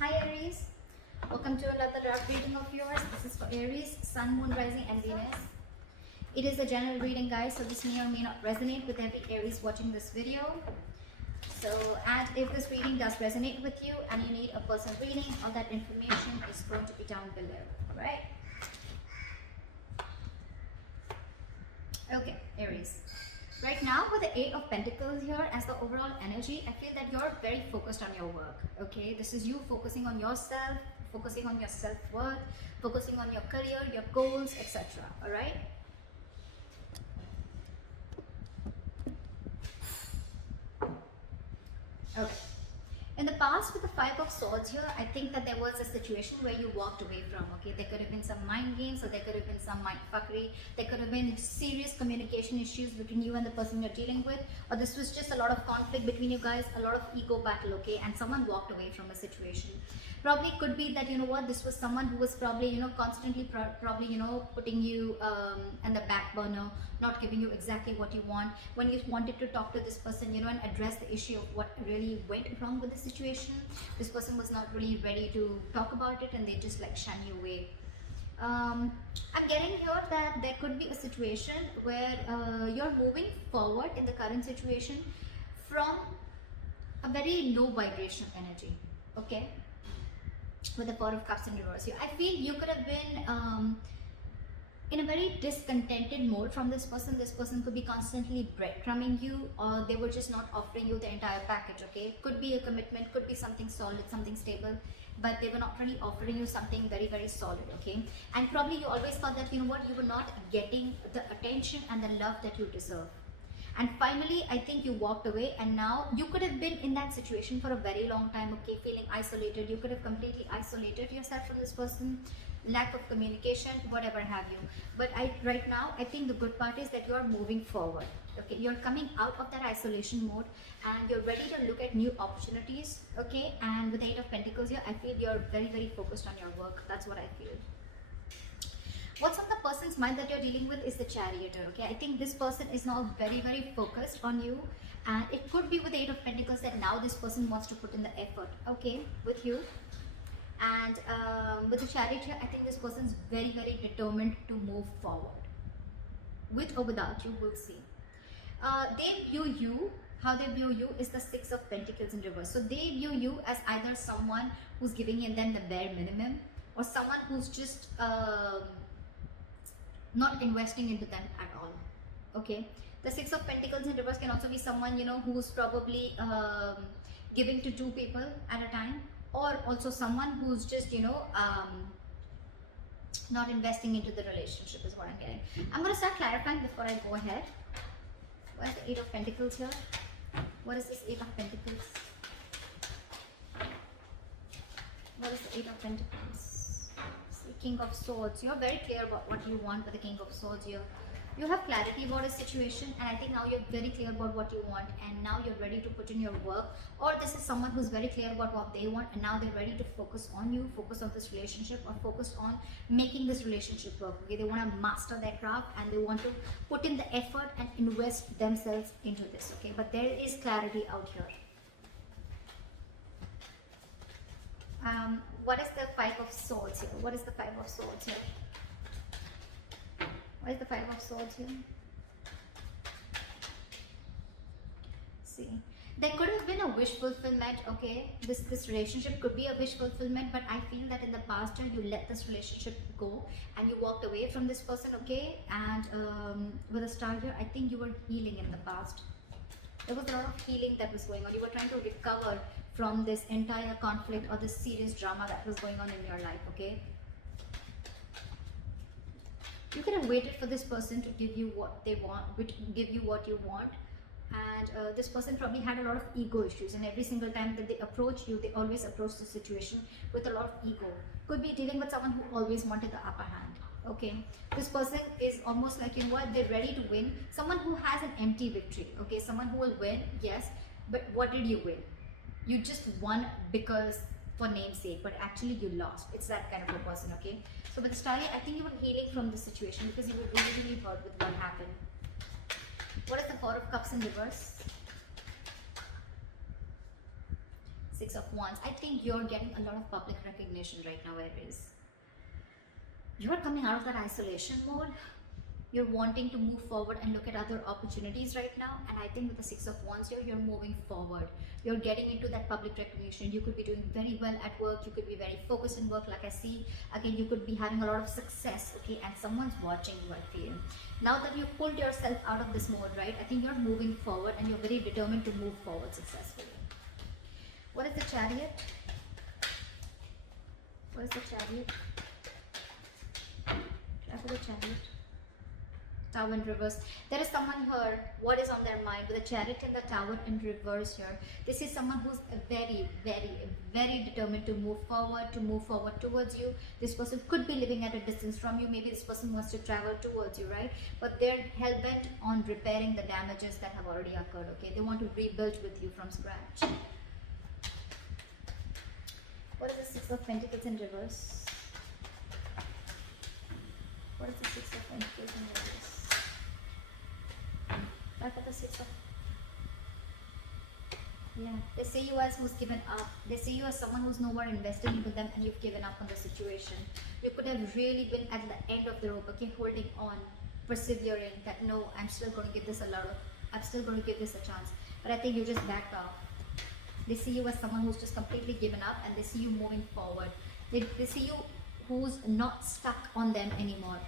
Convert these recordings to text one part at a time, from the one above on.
Hi Aries, welcome to another love reading of yours. This is for Aries, Sun, Moon, Rising and Venus. It is a general reading, guys, so this may or may not resonate with every Aries watching this video. So, and if this reading does resonate with you and you need a personal reading, all that information is going to be down below, alright? Okay, Aries. Right now with the Eight of Pentacles here as the overall energy, I feel that you're very focused on your work, okay? This is you focusing on yourself, focusing on your self-worth, focusing on your career, your goals, etc. Alright? Okay. In the past with the Five of Swords here, I think that there was a situation where you walked away from, okay? There could have been some mind games or there could have been some mind fuckery. There could have been serious communication issues between you and the person you're dealing with. Or this was just a lot of conflict between you guys, a lot of ego battle, okay? And someone walked away from a situation. Probably could be that, you know what, this was someone who was probably, you know, constantly probably, you know, putting you in the back burner, not giving you exactly what you want. When you wanted to talk to this person, you know, and address the issue of what really went wrong with the situation, this person was not really ready to talk about it and they just like shun you away. I'm getting here that there could be a situation where you're moving forward in the current situation from a very low vibration energy, okay? With the Four of Cups in reverse here, I feel you could have been in a very discontented mode from this person. This person could be constantly breadcrumbing you, or they were just not offering you the entire package, okay? Could be a commitment, could be something solid, something stable, but they were not really offering you something very, very solid, okay? And probably you always thought that, you know what, you were not getting the attention and the love that you deserve. And finally, I think you walked away, and now you could have been in that situation for a very long time, okay, feeling isolated. You could have completely isolated yourself from this person, lack of communication, whatever have you. But right now, I think the good part is that you are moving forward, okay? You're coming out of that isolation mode and you're ready to look at new opportunities, okay? And with the Eight of Pentacles here, I feel you're very, very focused on your work. That's what I feel. What's on the person's mind that you're dealing with is the Chariot, okay? I think this person is now very, very focused on you, and it could be with the Eight of Pentacles that now this person wants to put in the effort, okay, with you. And with the Chariot here, I think this person's very, very determined to move forward. With or without you, we'll see. They view you, how they view you is the Six of Pentacles in reverse. So they view you as either someone who's giving them the bare minimum, or someone who's just not investing into them at all, okay? The Six of Pentacles in reverse can also be someone, you know, who's probably giving to two people at a time, or also someone who's just, you know, not investing into the relationship is what I'm getting. I'm going to start clarifying before I go ahead. What is the Eight of Pentacles here? What is this Eight of Pentacles? What is the Eight of Pentacles? King of Swords. You're very clear about what you want with the King of Swords here. You have clarity about a situation, and I think now you're very clear about what you want, and now you're ready to put in your work. Or this is someone who's very clear about what they want, and now they're ready to focus on you, focus on this relationship, or focus on making this relationship work, okay? They want to master their craft and they want to put in the effort and invest themselves into this, okay? But there is clarity out here. What is the Five of Swords here? What is the Five of Swords here? What is the Five of Swords here? See, there could have been a wish fulfillment, okay? This relationship could be a wish fulfillment, but I feel that in the past year you let this relationship go and you walked away from this person, okay? And with a star here, I think you were healing in the past. There was a lot of healing that was going on. You were trying to recover from this entire conflict or this serious drama that was going on in your life, okay? You could have waited for this person to give you what they want, give you what you want. And this person probably had a lot of ego issues, and every single time that they approach you, they always approach the situation with a lot of ego. Could be dealing with someone who always wanted the upper hand, okay? This person is almost like, you know what, they're ready to win. Someone who has an empty victory, okay? Someone who will win, yes, but what did you win? You just won because for namesake, but actually you lost. It's that kind of a person, okay? So with the Star, I think you were healing from this situation because you were really, really hurt with what happened. What is the Four of Cups in reverse? Six of Wands, I think you're getting a lot of public recognition right now, Aries. You're coming out of that isolation mode. You're wanting to move forward and look at other opportunities right now, and I think with the Six of Wands here, you're moving forward. You're getting into that public recognition. You could be doing very well at work. You could be very focused in work, like I see. Again, you could be having a lot of success, okay, and someone's watching you, I feel. Now that you've pulled yourself out of this mode, right, I think you're moving forward and you're very determined to move forward successfully. What is the Chariot? What is the Chariot? Try for the Chariot. Tower in reverse. There is someone here, what is on their mind with the Chariot and the Tower in reverse here. This is someone who's very, very, very determined to move forward towards you. This person could be living at a distance from you. Maybe this person wants to travel towards you, right? But they're hell-bent on repairing the damages that have already occurred, okay? They want to rebuild with you from scratch. What is the Six of Pentacles in reverse? What is the Six of Pentacles in reverse? For the Six of, yeah, they see you as who's given up. They see you as someone who's no more invested into them, and you've given up on the situation. You could have really been at the end of the rope, okay, holding on, persevering, that no, I'm still going to give this I'm still going to give this a chance. But I think you just backed off. They see you as someone who's just completely given up, and they see you moving forward. They see you who's not stuck on them anymore.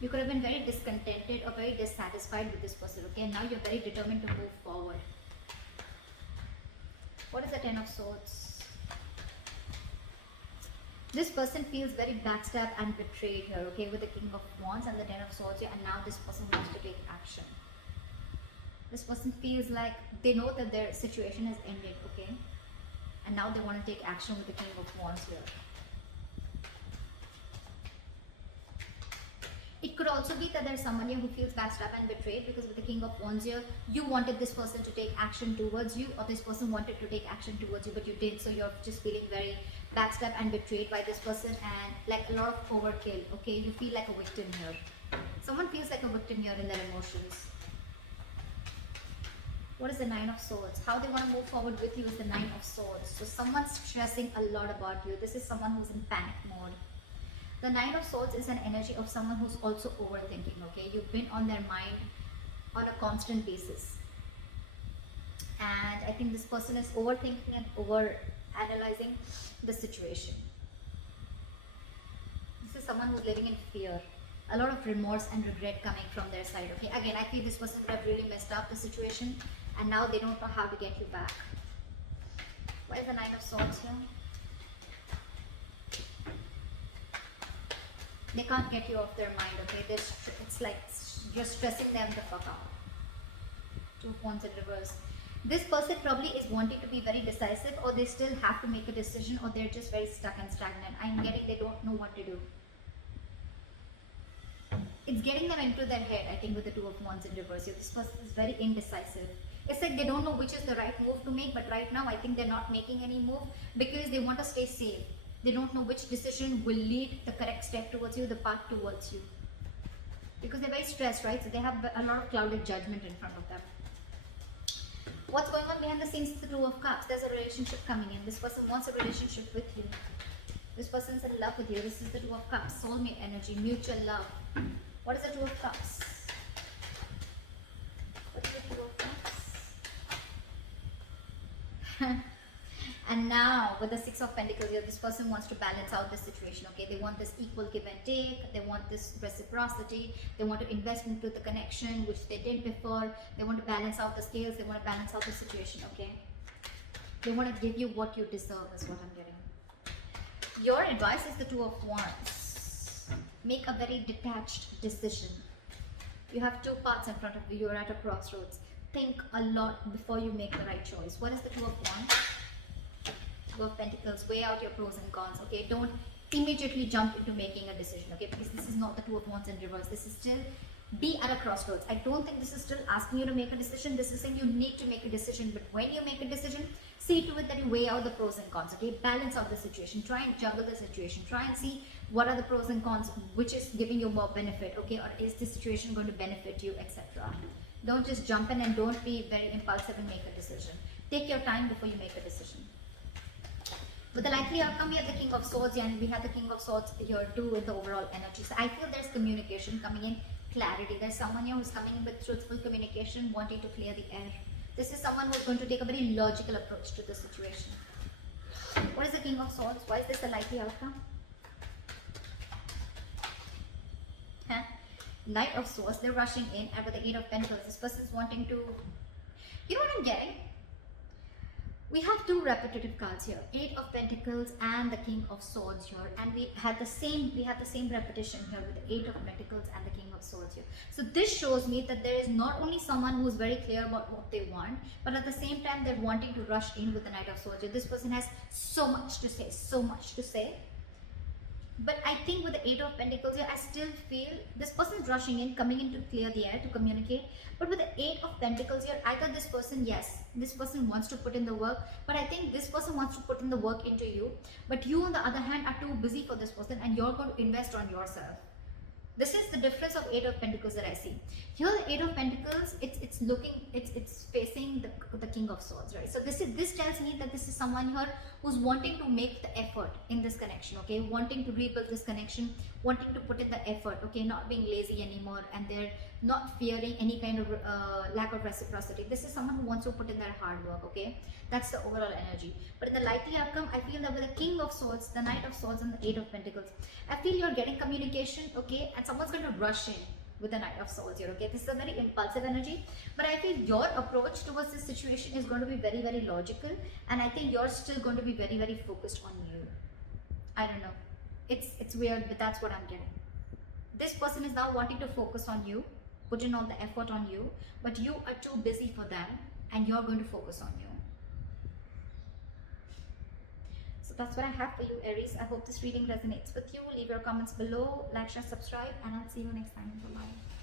You could have been very discontented or very dissatisfied with this person, okay? Now you're very determined to move forward. What is the Ten of Swords? This person feels very backstabbed and betrayed here, okay? With the King of Wands and the Ten of Swords here, and now this person wants to take action. This person feels like they know that their situation has ended, okay? And now they want to take action with the King of Wands here. It could also be that there's someone here who feels backstabbed and betrayed, because with the King of Wands here, you wanted this person to take action towards you, or this person wanted to take action towards you, but you didn't. So you're just feeling very backstabbed and betrayed by this person, and like a lot of overkill, okay? You feel like a victim here. Someone feels like a victim here in their emotions. What is the Nine of Swords? How they want to move forward with you is the Nine of Swords. So someone's stressing a lot about you. This is someone who's in panic mode. The Nine of Swords is an energy of someone who's also overthinking, okay? You've been on their mind on a constant basis. And I think this person is overthinking and over-analyzing the situation. This is someone who's living in fear. A lot of remorse and regret coming from their side, okay? Again, I feel this person would have really messed up the situation, and now they don't know how to get you back. What is the Nine of Swords here? They can't get you off their mind, okay? It's like you're stressing them the fuck out. Two of Wands in reverse. This person probably is wanting to be very decisive, or they still have to make a decision, or they're just very stuck and stagnant. I'm getting they don't know what to do. It's getting them into their head, I think, with the Two of Wands in reverse. This person is very indecisive. It's like they don't know which is the right move to make, but right now I think they're not making any move because they want to stay safe. They don't know which decision will lead the correct step towards you, the path towards you. Because they're very stressed, right? So they have a lot of clouded judgment in front of them. What's going on behind the scenes is the Two of Cups. There's a relationship coming in. This person wants a relationship with you. This person's in love with you. This is the Two of Cups. Soulmate energy, mutual love. What is the Two of Cups? What is the Two of Cups? And now with the Six of Pentacles here, this person wants to balance out the situation, okay? They want this equal give and take. They want this reciprocity. They want to invest into the connection, which they didn't before. They want to balance out the scales. They want to balance out the situation, okay? They want to give you what you deserve is what I'm getting. Your advice is the Two of Wands. Make a very detached decision. You have two paths in front of you. You're at a crossroads. Think a lot before you make the right choice. What is the Two of Wands? Two of Pentacles. Weigh out your pros and cons, okay? Don't immediately jump into making a decision, okay? Because this is not the Two of Wands in reverse. This is still be at a crossroads. I don't think this is still asking you to make a decision. This is saying you need to make a decision. But when you make a decision, see to it that you weigh out the pros and cons, okay? Balance out the situation. Try and juggle the situation. Try and see what are the pros and cons, which is giving you more benefit, okay? Or is this situation going to benefit you, etc. Don't just jump in, and don't be very impulsive and make a decision. Take your time before you make a decision. With the likely outcome, we have the King of Swords and we have the King of Swords here too in the overall energy. So I feel there's communication coming in, clarity. There's someone here who's coming in with truthful communication, wanting to clear the air. This is someone who's going to take a very logical approach to the situation. What is the King of Swords? Why is this a likely outcome? Huh? Knight of Swords, they're rushing in, and with the Eight of Pentacles, this person's wanting to... You know what I'm getting? We have two repetitive cards here, Eight of Pentacles and the King of Swords here, and we had the same repetition here with the Eight of Pentacles and the King of Swords here. So this shows me that there is not only someone who is very clear about what they want, but at the same time they're wanting to rush in with the Knight of Swords here. This person has so much to say, so much to say. But I think with the Eight of Pentacles here, I still feel this person is rushing in, coming in to clear the air, to communicate. But with the Eight of Pentacles here, either this person, yes, this person wants to put in the work, but I think this person wants to put in the work into you. But you, on the other hand, are too busy for this person and you're going to invest on yourself. This is the difference of Eight of Pentacles that I see. Here, the Eight of Pentacles, it's facing the King of Swords, right? So this tells me that this is someone here who's wanting to make the effort in this connection, okay? Wanting to rebuild this connection, wanting to put in the effort, okay? Not being lazy anymore, and they're not fearing any kind of lack of reciprocity. This is someone who wants to put in their hard work, okay? That's the overall energy. But in the likely outcome, I feel that with the King of Swords, the Knight of Swords, and the Eight of Pentacles, I feel you're getting communication, okay? And someone's going to rush in with the Knight of Swords here, okay? This is a very impulsive energy, but I feel your approach towards this situation is going to be very, very logical, and I think you're still going to be very, very focused on you. I don't know. It's weird, but that's what I'm getting. This person is now wanting to focus on you, put in all the effort on you, but you are too busy for them, and you're going to focus on you. So that's what I have for you, Aries. I hope this reading resonates with you. Leave your comments below, like, share, subscribe, and I'll see you next time. Bye-bye.